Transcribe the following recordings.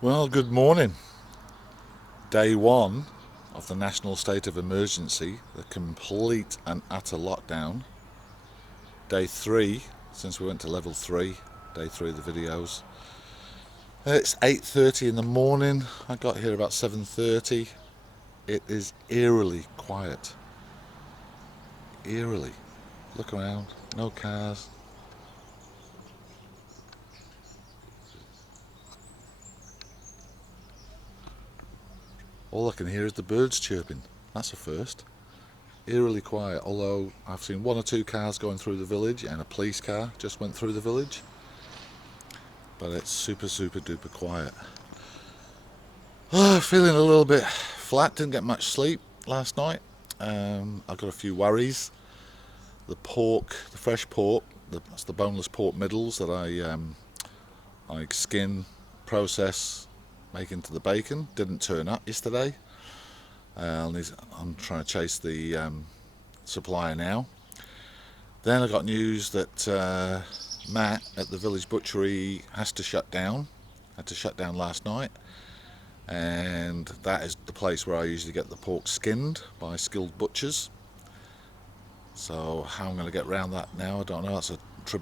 Well, good morning. Day one of the national state of emergency, the complete and utter lockdown. Day three, since we went to level 3, day 3 of the videos. It's 8:30 in the morning. I got here about 7:30. It is eerily quiet. Eerily. Look around, no cars. All I can hear is the birds chirping. That's a first. Eerily quiet, although I've seen 1 or 2 cars going through the village and a police car just went through the village. But it's super duper quiet. Feeling a little bit flat, didn't get much sleep last night. I've got a few worries. The pork, the fresh pork, that's the boneless pork middles that I skin, process, make into the bacon, didn't turn up yesterday. I'm trying to chase the supplier now. Then I got news that Matt at the village butchery had to shut down last night, and that is the place where I usually get the pork skinned by skilled butchers. So how I'm going to get around that now, I don't know. That's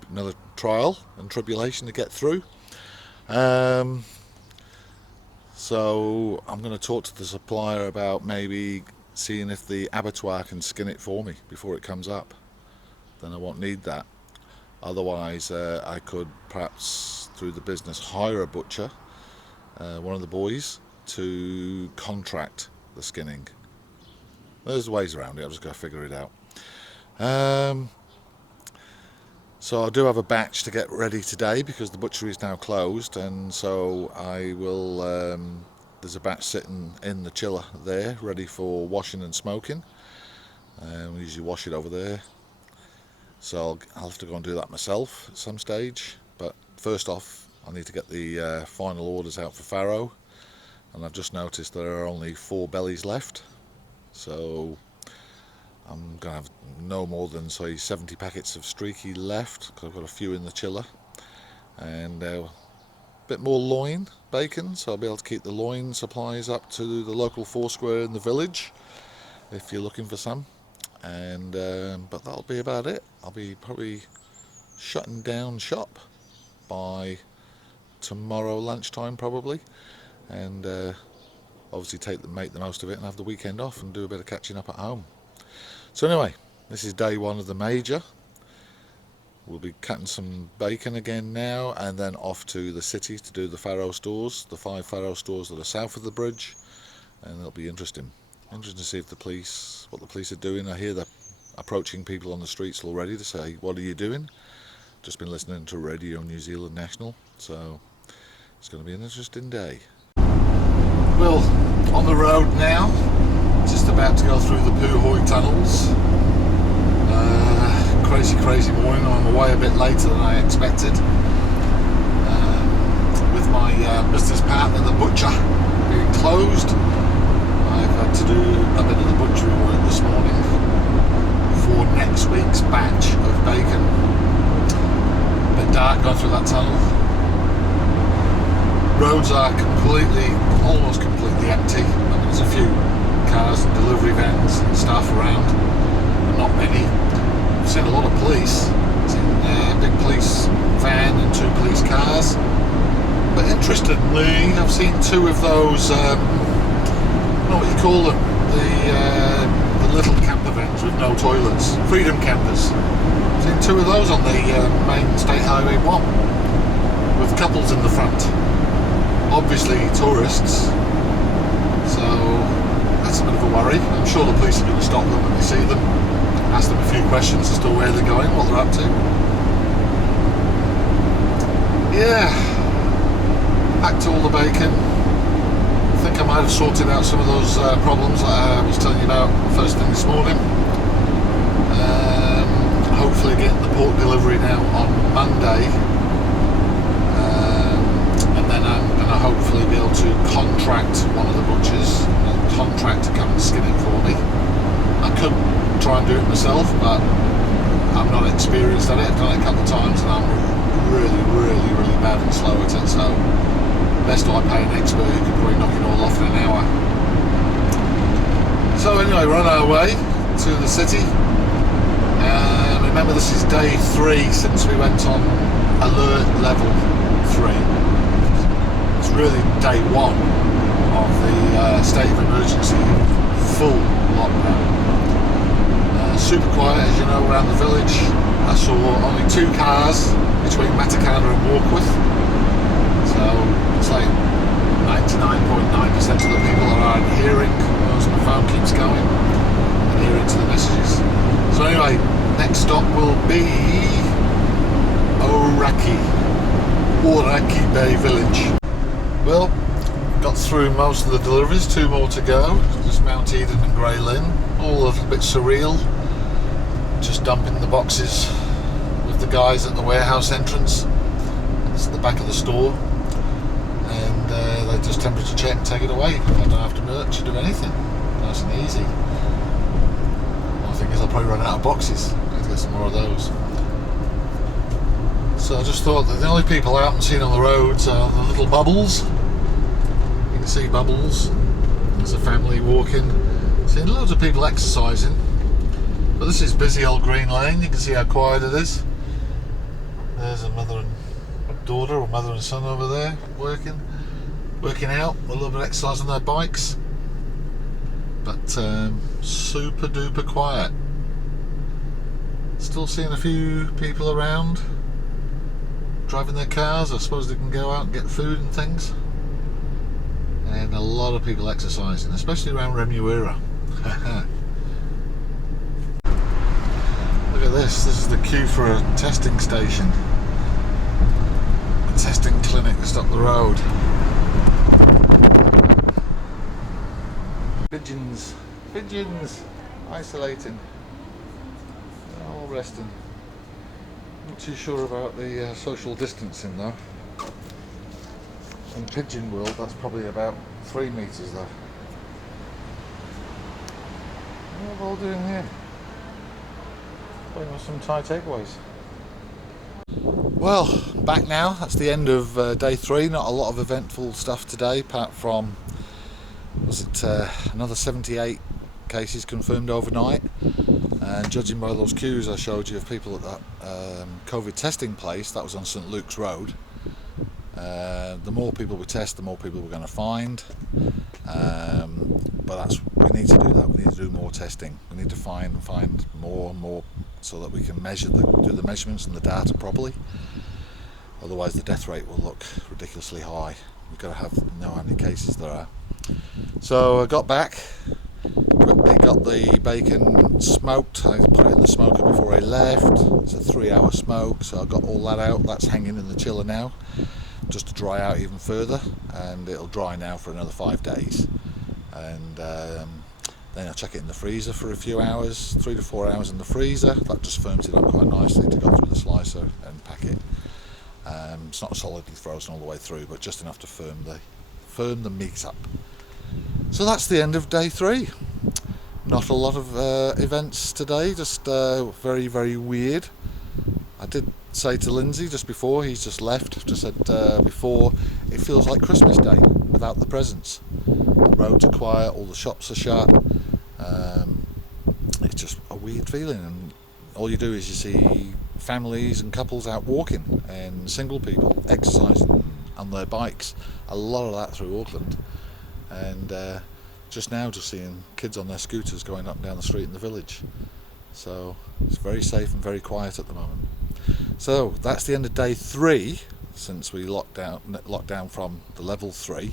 another trial and tribulation to get through. So I'm going to talk to the supplier about maybe seeing if the abattoir can skin it for me before it comes up. Then I won't need that. Otherwise, I could perhaps, through the business, hire a butcher, one of the boys, to contract the skinning. There's ways around it. I've just got to figure it out. So I do have a batch to get ready today because the butchery is now closed, and so I will. There's a batch sitting in the chiller there, ready for washing and smoking. We usually wash it over there, so I'll have to go and do that myself at some stage. But first off, I need to get the final orders out for farrow, and I've just noticed there are only 4 bellies left, so I'm going to have no more than, say, 70 packets of streaky left, because I've got a few in the chiller. And a bit more loin bacon, so I'll be able to keep the loin supplies up to the local Foursquare in the village, if you're looking for some. And but that'll be about it. I'll be probably shutting down shop by tomorrow lunchtime, probably. And obviously make the most of it and have the weekend off and do a bit of catching up at home. So anyway, this is day 1 of the major. We'll be cutting some bacon again now, and then off to the city to do the farrow stores, the 5 farrow stores that are south of the bridge, and it'll be interesting. Interesting to see if what the police are doing. I hear they're approaching people on the streets already to say, "What are you doing?" Just been listening to Radio New Zealand National, so it's going to be an interesting day. Well, on the road now. Just about to go through the Puhoi tunnels. Crazy morning. I'm away a bit later than I expected. With my business partner, the butcher, being closed, I've had to do a bit of the butchery work this morning for next week's batch of bacon. A bit dark going through that tunnel. Roads are almost completely empty. I mean, there's a few cars and delivery vans and stuff around, but not many. I've seen a lot of police. I've seen a big police van and 2 police cars. But interestingly, I've seen 2 of those, I don't know what you call them, the little camper vans with no toilets, freedom campers. I've seen 2 of those on the main State Highway 1 with couples in the front. Obviously tourists. So that's a bit of a worry. I'm sure the police are going to stop them when they see them, ask them a few questions as to where they're going, what they're up to. Yeah, back to all the bacon. I think I might have sorted out some of those problems that I was telling you about first thing this morning. Hopefully getting the pork delivery now on Monday. And then I'm going to hopefully be able to contract one of the butchers, to come and skin it for me. I could try and do it myself, but I'm not experienced at it. I've done it a couple of times and I'm really bad and slow at it, so Best I pay an expert who can probably knock it all off in an hour. So anyway, we're on our way to the city. Remember, this is day 3 since we went on alert level 3. It's really day 1 of the state of emergency, full lockdown. Super quiet, as you know, around the village. I saw only 2 cars between Matakana and Warkworth. So it's like 99.9% of the people are adhering. Most my phone keeps going, adhering to the messages. So anyway, next stop will be Oraki Bay Village. Well, got through most of the deliveries, 2 more to go. Just Mount Eden and Grey Lynn, all a little bit surreal. Just dumping the boxes with the guys at the warehouse entrance. It's at the back of the store, and they just temperature check and take it away. I don't have to merch or do anything. Nice and easy. Only thing is, I'll probably run out of boxes. I need to get some more of those. So I just thought that the only people out and seen on the roads are the little bubbles. You can see bubbles. There's a family walking. Seeing loads of people exercising. But this is busy old Green Lane. You can see how quiet it is. There's a mother and daughter, or mother and son over there, working out, a little bit of exercise on their bikes. But super duper quiet. Still seeing a few people around, driving their cars. I suppose they can go out and get food and things. And a lot of people exercising, especially around Remuera. Look at this. This is the queue for a testing station. A testing clinic just up the road. Pigeons, isolating. They're all resting. Not too sure about the social distancing though. In pigeon world, that's probably about 3 meters though. What are we all doing here? Playing with some Thai takeaways. Well, back now. That's the end of day 3. Not a lot of eventful stuff today, apart from another 78 cases confirmed overnight. And judging by those queues I showed you of people at that COVID testing place, that was on St Luke's Road. The more people we test, the more people we're going to find. But we need to do that. We need to do more testing. We need to find more and more, so that we can do the measurements and the data properly. Otherwise, the death rate will look ridiculously high. We've got to know how many cases there are. So I got back. Quickly got the bacon smoked. I put it in the smoker before I left. It's a 3-hour smoke, so I got all that out. That's hanging in the chiller now, just to dry out even further, and it'll dry now for another 5 days. And then I'll chuck it in the freezer for a few hours, 3 to 4 hours in the freezer. That just firms it up quite nicely to go through the slicer and pack it. It's not solidly frozen all the way through, but just enough to firm the meat up. So that's the end of day 3. Not a lot of events today, just very, very weird. I did say to Lindsay just before, he's just left, just said before, it feels like Christmas Day without the presents. The roads are quiet, all the shops are shut. It's just a weird feeling, and all you do is you see families and couples out walking, and single people exercising on their bikes. A lot of that through Auckland. And just now just seeing kids on their scooters going up and down the street in the village. So it's very safe and very quiet at the moment. So that's the end of day 3 since we locked down from the level 3.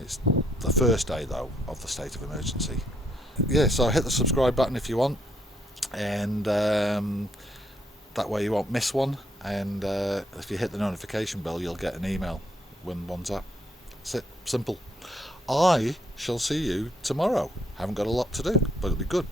It's the first day though of the state of emergency. Yeah, so hit the subscribe button if you want, and that way you won't miss one. And if you hit the notification bell, you'll get an email when one's up. That's it, simple. I shall see you tomorrow. Haven't got a lot to do, but it'll be good.